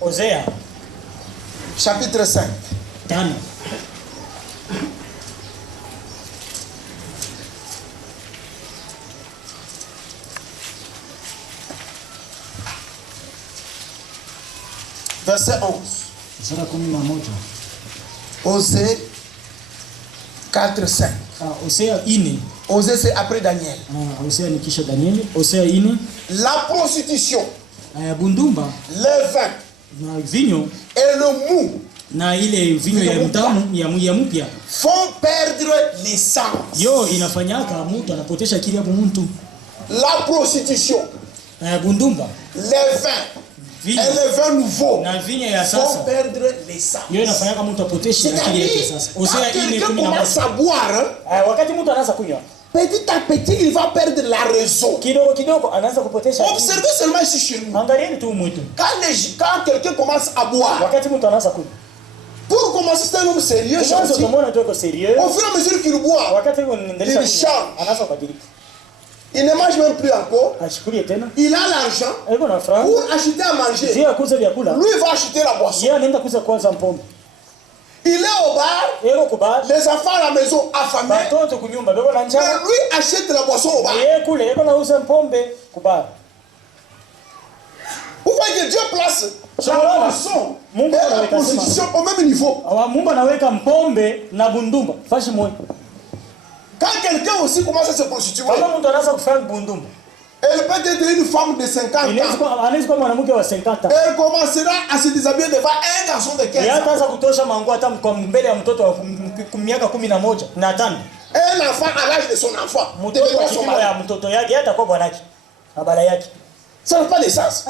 Osée. Chapitre 5. Verset 11. Osée 4, 5. Osée c'est après Daniel. La prostitution, le vin et le mou font perdre l'essence. La prostitution, le vin et le vin nouveau font perdre l'essence. C'est-à-dire, quand quelqu'un commence à boire, petit à petit, il va perdre la raison. Observez seulement ici chez nous. Quand quelqu'un commence à boire, pour commencer, c'est un homme sérieux, gentil. Au fur et à mesure qu'il boit, il chante. Il ne mange même plus encore. Il a l'argent pour acheter à manger. Lui, il va acheter la boisson. Il est au bar, les enfants à la maison affamés, mais lui achète la boisson au bar. Vous voyez que Dieu place la boisson et la prostitution au même niveau. Quand quelqu'un aussi commence à se prostituer, elle peut être une femme de 50 ans. Elle commencera à se déshabiller devant un garçon de 15 ans. Un enfant à l'âge de son enfant. Ça n'a pas de sens.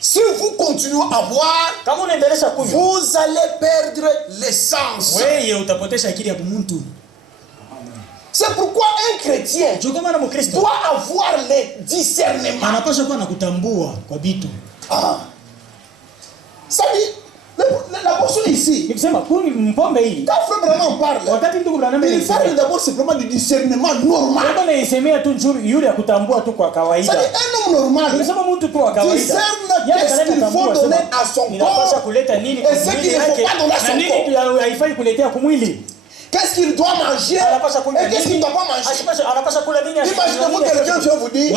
Si vous continuez à boire, vous allez perdre l'essence. C'est pourquoi un chrétien doit avoir le discernement. Ça dit, la portion ici, quand Frère vraiment parle, il parle d'abord simplement du discernement normal. Ça dit, un homme normal discerne qu'est-ce qu'il faut donner à son corps et ce qu'il ne faut pas donner à son corps. Qu'est-ce qu'il doit manger et qu'est-ce qu'il ne doit pas manger. Imaginez-vous quelqu'un vient vous dire,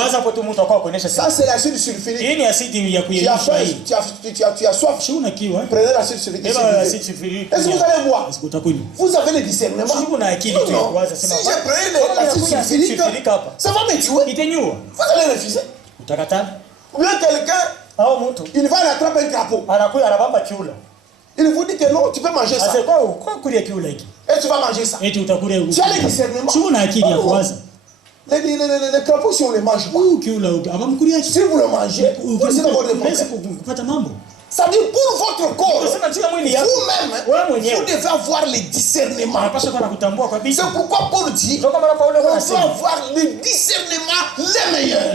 ça c'est l'acide sulfurique. Tu as soif, prenez l'acide sulfurique. Est-ce que vous allez boire? Vous avez le discernement. Non. Si je prends l'acide sulfurique, ça va me tuer. Vous allez refuser. Ou bien quelqu'un, il va attraper un crapaud. Il vous dit que non, tu peux manger ça. Et tu vas manger ça. Tu as le discernement. Les crapauds, si on les mange, si vous le mangez, vous allez avoir des problèmes. Ça veut dire pour votre corps, vous-même, vous devez avoir le discernement. C'est pourquoi Paul dit, on doit avoir le discernement le meilleur.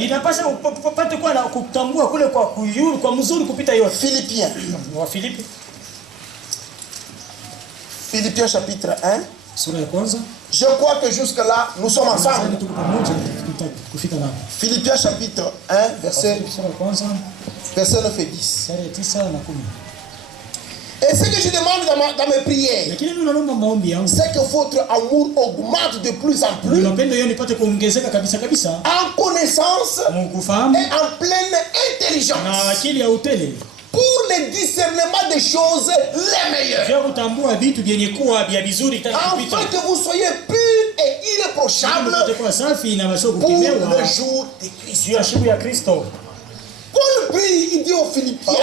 Philippiens chapitre 1. Je crois que jusque-là, nous sommes ensemble. Philippiens chapitre 1, verset 9 et 10. Et ce que je demande dans mes prières, c'est que votre amour augmente de plus en plus en connaissance et en pleine intelligence pour le discernement des choses les meilleures, afin que vous soyez purs et irréprochables pour le jour de Christ. Paul prie, il dit aux Philippiens, ce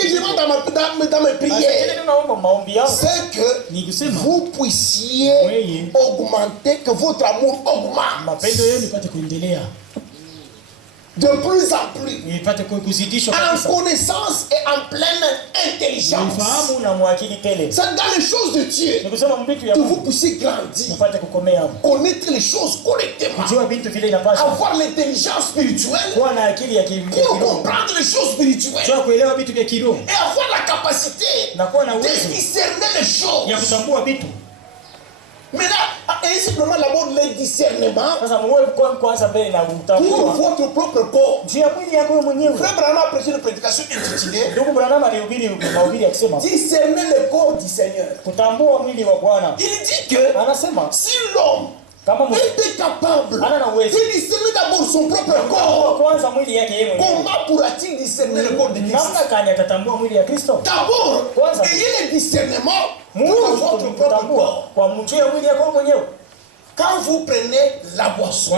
que je demande dans mes prières, c'est que vous puissiez augmenter, que votre amour augmente de plus en plus, en connaissance et en pleine intelligence. C'est dans les choses de Dieu que vous puissiez grandir, connaître les choses correctement, avoir l'intelligence spirituelle pour comprendre les choses spirituelles et avoir la capacité de discerner les choses. Mais là, et simplement d'abord le discernement pour votre propre corps. Frère Branham a prêché une prédication intitulée Discerner le corps du Seigneur. Il dit que si l'homme était capable de discerner d'abord son propre corps, comment pourra-t-il discerner le corps de Christ? D'abord, ayez le discernement pour votre propre corps. Quand vous prenez la boisson,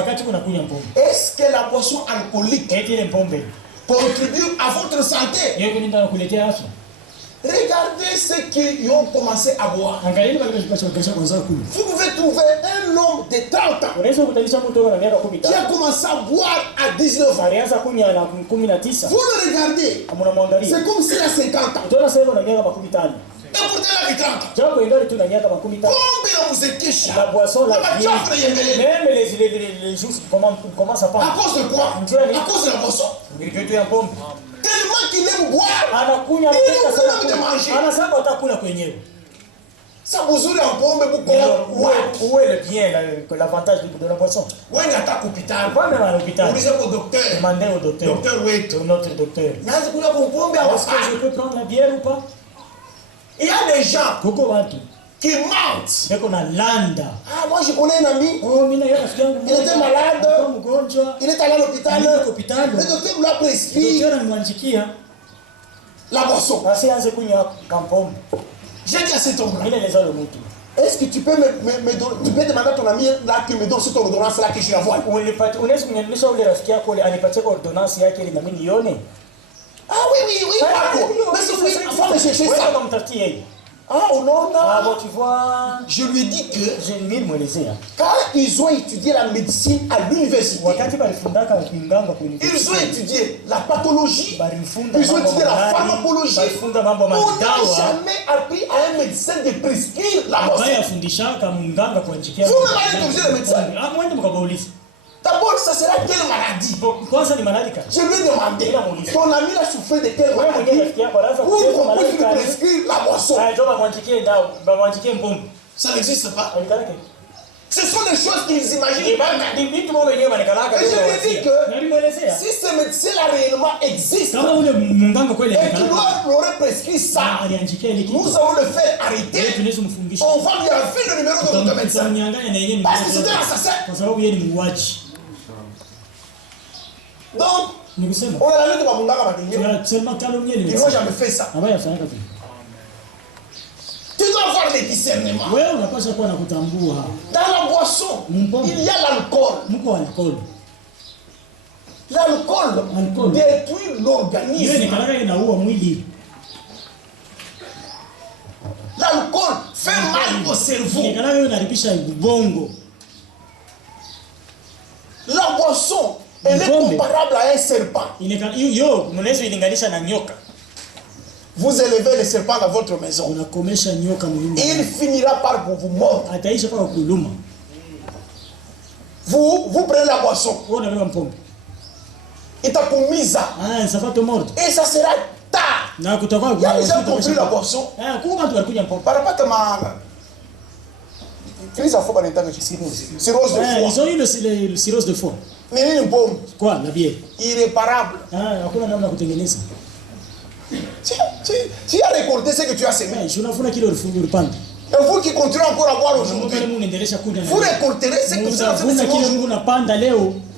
est-ce que la boisson alcoolique contribue à votre santé? Regardez ceux qui ont commencé à boire. Vous pouvez trouver un homme de 30 ans qui a commencé à boire à 19 ans. Vous le regardez, c'est comme s'il a 50 ans. Et pourtant il a 30 ans. Combien vous étiez cher? La boisson, la bière, même les jours commencent à prendre. À cause de quoi? À cause de la boisson. Tellement qu'il aime boire, il aime de manger. Ça vous ouvre un pombe où est le bien, l'avantage de la boisson? Où est l'attaque hôpital? Pas même à l'hôpital. Vous disiez au docteur. Demandez au docteur. Docteur Wait. Notre docteur. Est-ce que je peux prendre la bière ou pas? Il y a des gens qui mentent. Ah, moi je connais un ami. Il était malade. Il est allé à l'hôpital. Le docteur lui a prescrit la boisson. J'ai dit à cet homme-là, est-ce que tu peux demander à ton ami là qui me donne cette ordonnance là que je la vois? Ah oui, mais il faut me chercher ça. Ah, non, tu vois. Je lui ai dit que quand ils ont étudié la médecine à l'université, ils ont étudié la pathologie, ils ont étudié la pharmacologie. On n'a jamais appris à un médecin de prescrire la boisson. Vous-même allez obligé le médecin. D'abord, ça sera quelle maladie? Je lui ai demandé, ton ami a souffert de quelle maladie pour qu'on puisse lui prescrire la boisson? Ça n'existe pas. Ce sont des choses qu'ils imaginent. Et je lui ai dit que si ce médecin-là réellement existe et qu'il aurait prescrit ça, nous allons le faire arrêter. On va lui enlever le numéro de notre médecin. Parce que c'était l'assassin. Donc, on a la lutte de Munganga Madinyo. Ils n'ont jamais fait ça. Tu dois avoir des discernements. Dans la boisson, il y a l'alcool. L'alcool détruit l'organisme. L'alcool fait mal au cerveau. La boisson, elle est comparable à un serpent. Vous élevez le serpent dans votre maison. Il finira par vous mordre. Vous prenez la boisson. Il t'a commis ça. Et ça sera tard. Il y a déjà compris la boisson. Par rapport à ma... Cirrhose de foie. Ils ont eu le cirrhose de foie. Mais une bombe. Quoi, la bière? Irréparable. Tu as récolté ce que tu as semé. Et vous qui continuez encore à boire aujourd'hui, vous récolterez ce que vous avez semé.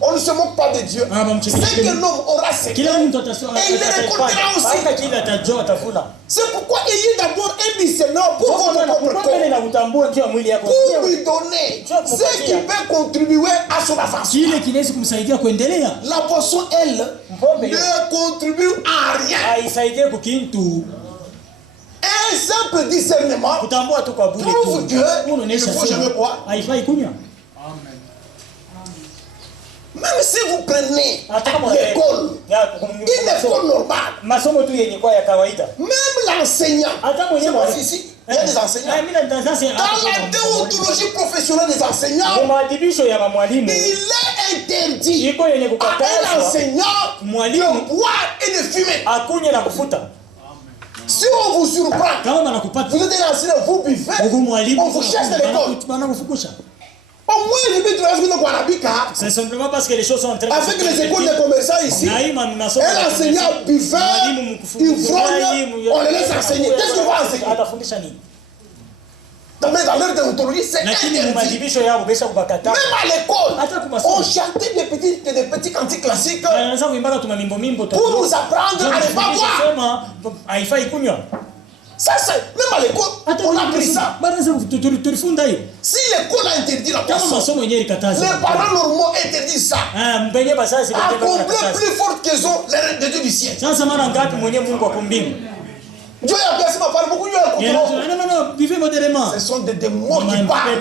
On ne se moque pas de Dieu. C'est que l'homme aura semé. Et il le récoltera aussi. C'est pourquoi ayez d'abord un discernement pour votre propre corps. Pour lui donner ce qui peut contribuer à son avancement. La boisson, elle, ne contribue à rien. Un simple discernement prouve que il ne faut jamais boire. Même si vous prenez l'école, une école normale, même l'enseignant, c'est pas ici, il y a des enseignants. Dans la déontologie professionnelle des enseignants, il est interdit à un enseignant de boire et de fumer. Si on vous surprend, vous êtes un enseignant, vous buvez, on vous cherche de l'école. Au moins, les c'est simplement parce que les choses sont en train de avec les écoles de commerçants ici, un enseignant buveur, ivrogne, on les laisse enseigner. Qu'est-ce qu'on va enseigner? Dans leur déontologie, c'est interdit. Même à l'école, on chantait des petits cantiques classiques pour nous apprendre à ne pas boire. Ça, c'est même à l'école, on a pris ça. Si l'école a interdit la boisson, les parents normaux interdisent ça. À combler plus fort qu'ils ont les règles de Dieu du ciel. Dieu a placé ma parole, beaucoup de vivez modérément. Ce sont des démons qui parlent.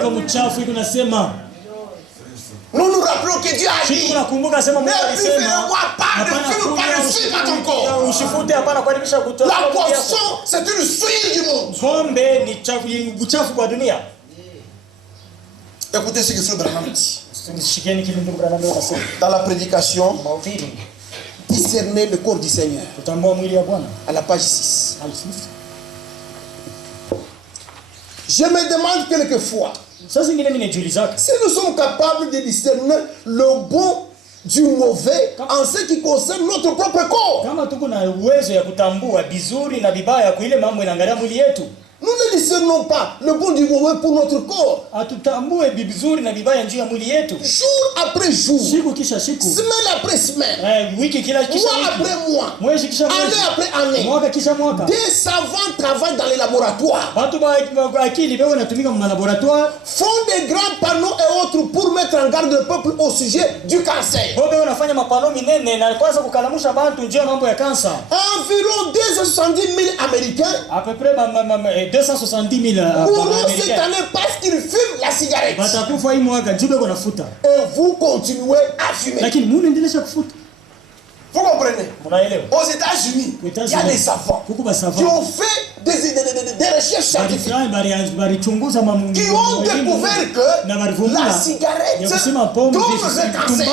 Nous nous rappelons que Dieu a dit, ne buvez-moi pas de film par le film à ton corps. La boisson, c'est une souillure du monde. Écoutez ce que Frère Branham dit. Dans la prédication, discerner le corps du Seigneur. À la page 6. Je me demande quelquefois si nous sommes capables de discerner le bon du mauvais en ce qui concerne notre propre corps. Nous ne discernons pas le bon du mauvais pour notre corps. Jour après jour, semaine après semaine, mois après mois, année après année, des savants travaillent dans les laboratoires, font des grands panneaux et autres pour mettre en garde le peuple au sujet du cancer. Environ 270 000 Américains 270 000 mourront cette année parce qu'ils fument la cigarette. Et vous continuez à fumer. Vous comprenez? Aux États-Unis, il y a des savants qui ont fait des recherches scientifiques, qui ont découvert que la cigarette donne le cancer.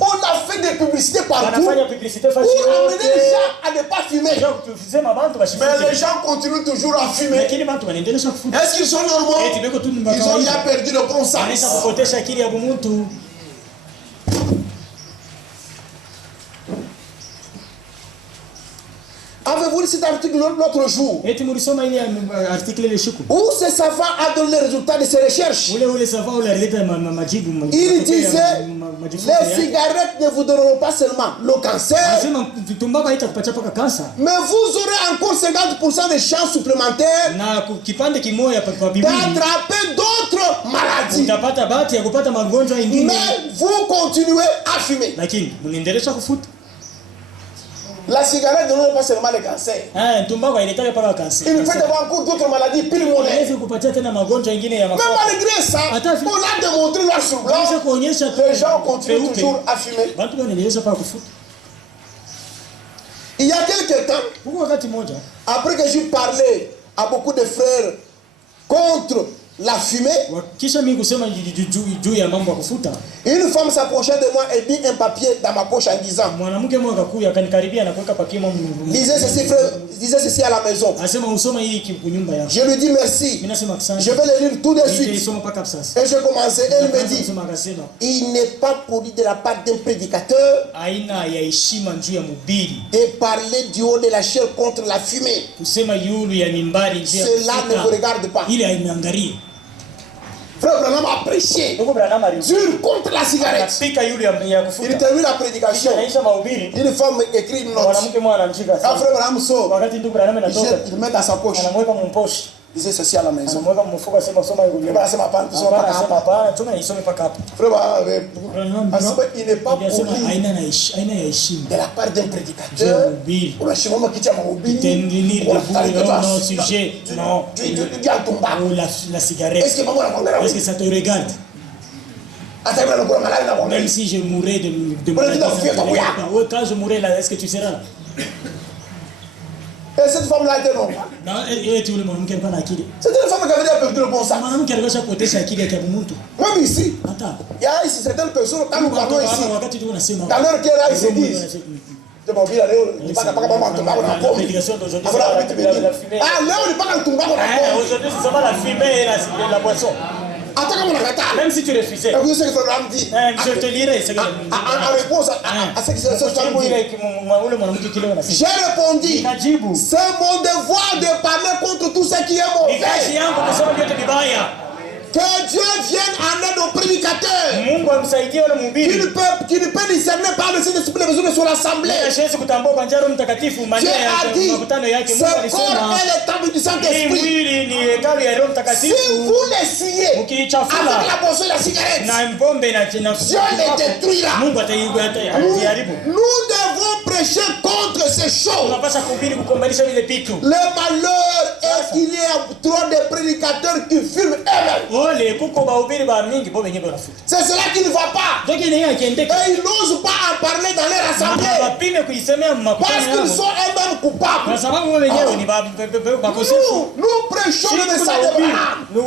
On a fait des publicités partout pour amener les gens à ne pas fumer. Mais les gens continuent toujours à fumer. Est-ce qu'ils sont normaux? Ils ont déjà perdu le bon sens. Avez-vous lu cet article l'autre jour? Où ces savants a donné les résultats de ses recherches? Il disait, les cigarettes ne vous donneront pas seulement le cancer, mais vous aurez encore 50% de chances supplémentaires d'attraper d'autres maladies. Mais vous continuez à fumer. La cigarette ne donne pas seulement le cancer. Il peut avoir encore d'autres maladies pulmonaires. Mais malgré ça, on a démontré là sur blanc, les gens continuent toujours à fumer. Il y a quelques temps, après que j'ai parlé à beaucoup de frères contre la fumée, une femme s'approcha de moi et mit un papier dans ma poche en disant, lisez ceci à la maison. Je lui dis merci, je vais le lire tout de suite. Et je commençais, elle me dit, il n'est pas poli de la part d'un prédicateur de parler du haut de la chair contre la fumée. Cela ne vous regarde pas. Frère Branham a prêché contre la cigarette. Il termine la prédication. Une femme écrit une note. Quand Frère Branham sort, il met dans sa poche. Il disait ceci à la maison. Il n'est pas poli de la part d'un prédicateur. Est-ce que ça te regarde? Même si je mourrais de maladie, quand je mourrais là, est-ce que tu seras là? Et cette femme-là était non. C'est une femme qui avait perdu le bon sens. Même ici, il y a ici certaines personnes, quand nous parlons ici, dans leur cœur, ils se disent, Je m'en viens leo ni paka mama mtumbako na pombe. Ah leo ni paka mtumbako na pombe. Aujourd'hui c'est seulement la fumée et la boisson. Attends comment on a même si tu refusais. Vous savez ce que ça me dit. Je te lirai ce que en réponse à ce que ça j'ai répondu c'est mon devoir de parler contre tout ce qui est mauvais. Que Dieu vienne en aide aux prédicateurs qui ne peut discerner par le Saint-Esprit les besoins sur l'assemblée. Dieu a dit ce corps est le temple du Saint-Esprit. Si vous l'essuyez avec la boisson et la cigarette, Dieu les détruira. Nous devons prêcher contre ces choses. Le malheur est qu'il y a trop de prédicateurs qui fument eux-mêmes. C'est cela qui ne va pas. Et ils n'osent pas en parler dans leur assemblée. Parce qu'ils sont eux-mêmes coupables. Nous prêchons le message d'Abraham. Nous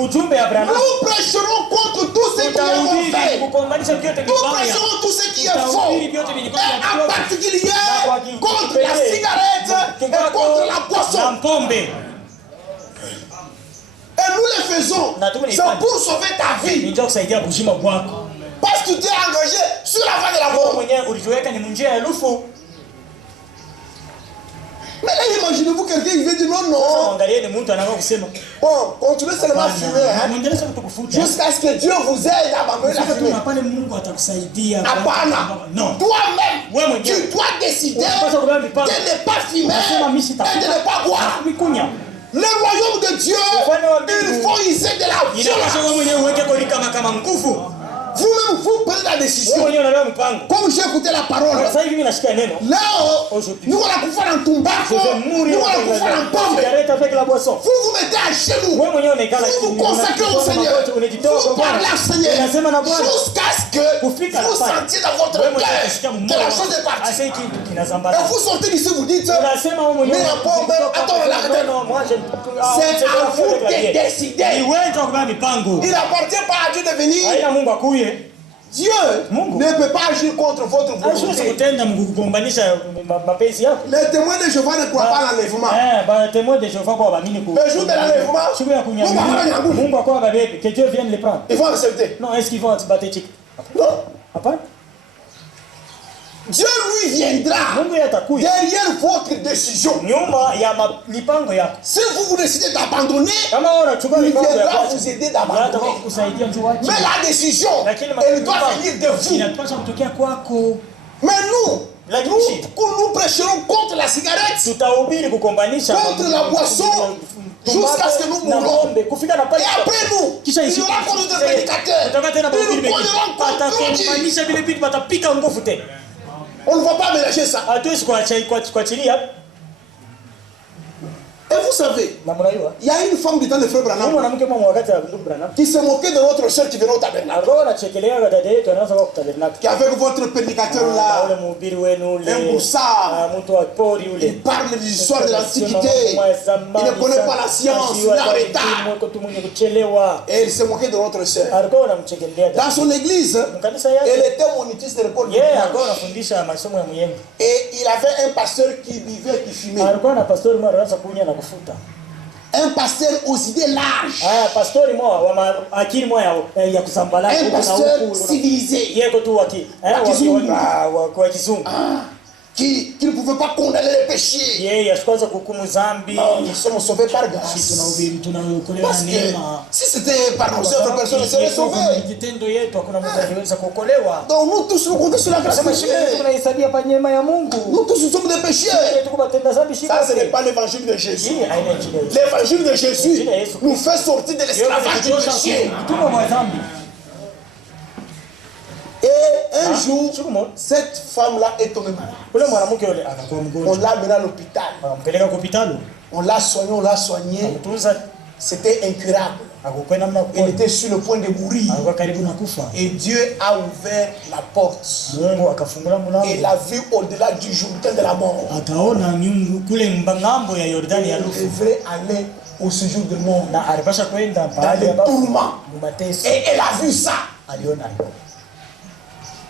prêcherons contre tout ce qui est mauvais. Nous prêcherons tout ce qui est faux. Et en particulier contre la cigarette et contre la boisson. Et nous le faisons. C'est pour sauver ta vie. Parce que tu t'es engagé sur la voie de la mort. Mais là, imaginez-vous quelqu'un qui veut dire non. Bon, continuez seulement à fumer. Jusqu'à ce que Dieu vous aide à abandonner la fumée. Non. Toi-même, tu dois décider de ne pas fumer et de ne pas boire. Le royaume de Dieu, il faut user de la violence. Vous-même, vous prenez la décision. Comme j'ai écouté la parole. Là, nous allons faire un tobacco. Nous allons faire un pomme. Vous vous mettez à genoux. Vous vous consacrez au Seigneur. Vous parlez au Seigneur. Jusqu'à ce que vous sentiez dans votre cœur que la chose est partie. Et vous sortez d'ici, vous dites, mais la pomme, attends, là, c'est à vous de décider. Il n'appartient pas à Dieu de venir. Dieu ne peut pas agir contre votre volonté. Les témoins de Jéhovah ne croient pas à l'enlèvement. Le jour de l'enlèvement, que Dieu vienne les prendre. Ils vont accepter. Non, est-ce qu'ils vont accepter? Non. Dieu lui viendra derrière votre décision. Si vous décidez d'abandonner, il viendra vous aider d'abandonner. Mais la décision, elle doit venir de vous. Mais nous prêcherons contre la cigarette, contre la boisson, jusqu'à ce que nous mourons. Et après nous, il y aura contre des prédicateurs. Ils nous colleront contre nous. On ne va pas mélanger ça. Et vous savez, il y a une femme du temps de frère Branham qui se moquait de notre soeur qui venait au tabernacle. Qui avec votre prédicateur là, un boussard, il parle des histoires de l'Antiquité. Il ne connaît pas la science, il est en retard. Et il se moquait de notre soeur. Dans son église, elle était monitrice de l'école. Et il avait un pasteur qui buvait, qui fumait. Un pasteur aux idées larges. Un pasteur civilisé. Qui ne pouvait pas condamner les péchés. Nous sommes sauvés par grâce. Parce que si c'était par nous, autres personnes seraient sauvées. Donc nous tous nous comptons sur la grâce de Dieu. Nous tous nous sommes des pécheurs. Ça, ce n'est pas l'évangile de Jésus. L'évangile de Jésus nous fait sortir de l'esclavage du péché. Et un jour, cette femme-là est tombée malade. On l'a menée à l'hôpital. On l'a soignée. C'était incurable. Elle était sur le point de mourir. Et Dieu a ouvert la porte. Et l'a vue au-delà du Jourdain de la mort. Elle devrait aller au séjour de mort. Dans les tourments. Et elle a vu ça.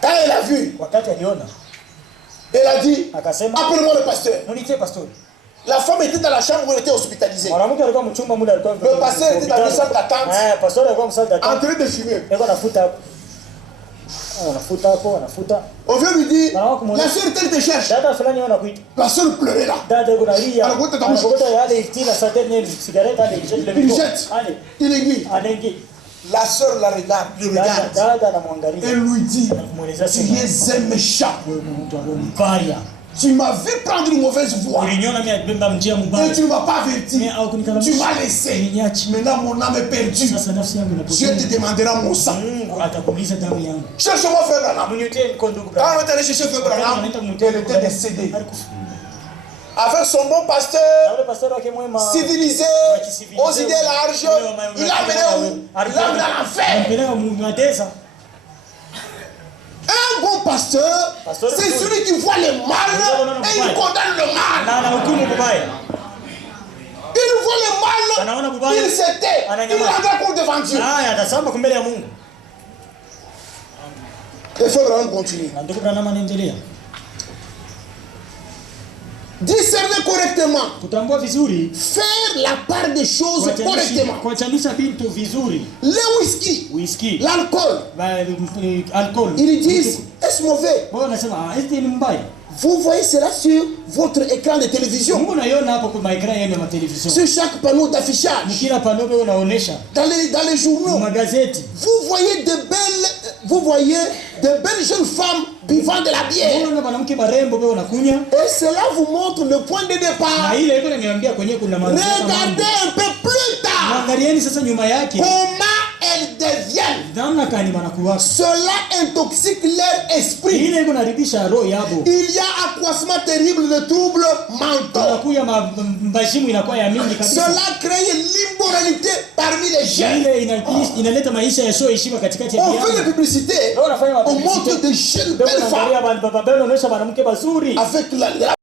Quand elle a vu, Elle a dit, appelle-moi le pasteur. La femme était dans la chambre où elle était hospitalisée. Le pasteur était dans une salle d'attente, en train de fumer. On vient lui dire, la soeur telle te cherche. La soeur pleurait là. Il jette, il aiguille. La soeur la regarde, le regarde. Elle lui dit, tu es un méchant. Tu m'as vu prendre une mauvaise voie. Et tu ne m'as pas averti. Tu m'as laissé. Maintenant mon âme est perdue. Dieu te demandera mon sang. Cherche-moi Frère Branham. Quand on est allé chercher Frère Branham, elle était décédée. Avec son bon pasteur, civilisé, aux idées larges, il l'a amené où? Il l'a amené à l'enfer. Un bon pasteur, c'est celui qui voit le mal et il condamne le mal. Il voit le mal, il se tait, il rendra compte devant Dieu. Et Frère Branham continue. Discerner correctement. Faire la part des choses correctement. Le whisky, l'alcool, ils disent, est-ce mauvais? Vous voyez cela sur votre écran de télévision. Sur chaque panneau d'affichage. Dans les journaux. Vous voyez de belles jeunes femmes buvant de la bière. Et cela vous montre le point de départ. Regardez un peu plus tard comment elles deviennent. Cela intoxique leur esprit. Il y a accroissement terrible de troubles mentaux. Cela crée l'immoralité parmi les jeunes. On fait des publicités, on montre des jeunes belles femmes avec de la